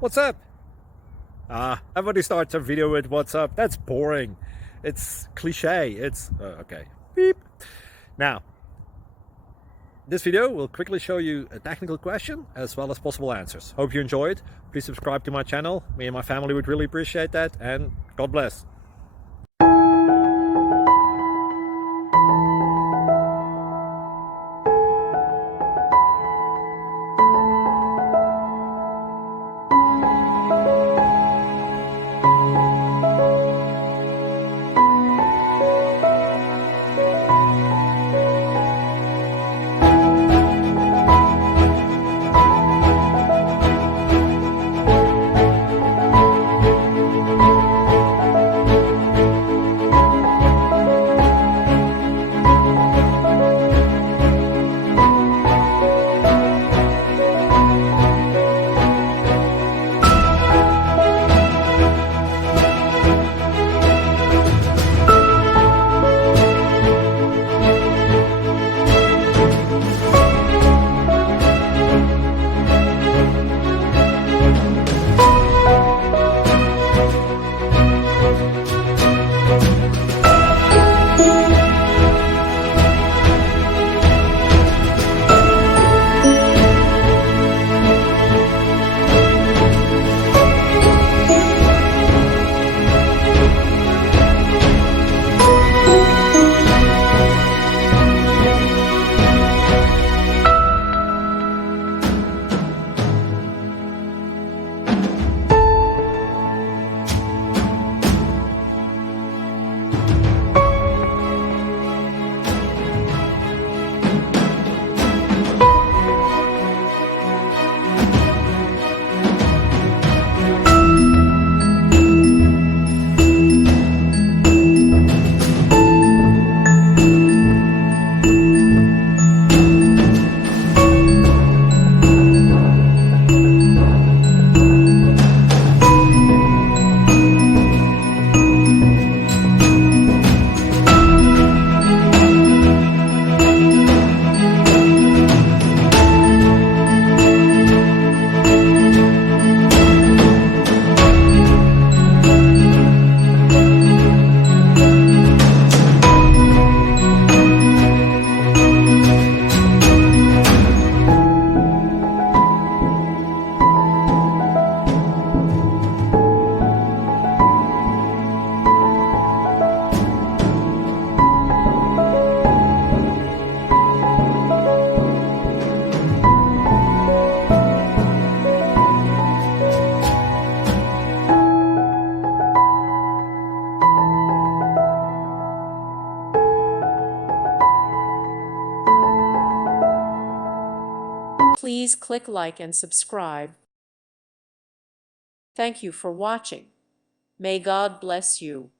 What's up? Everybody starts a video with what's up. That's boring. It's cliche. It's okay. Beep. Now, this video will quickly show you a technical question as well as possible answers. Hope you enjoyed. Please subscribe to my channel. Me and my family would really appreciate that, and God bless. Please click like and subscribe. Thank you for watching. May God bless you.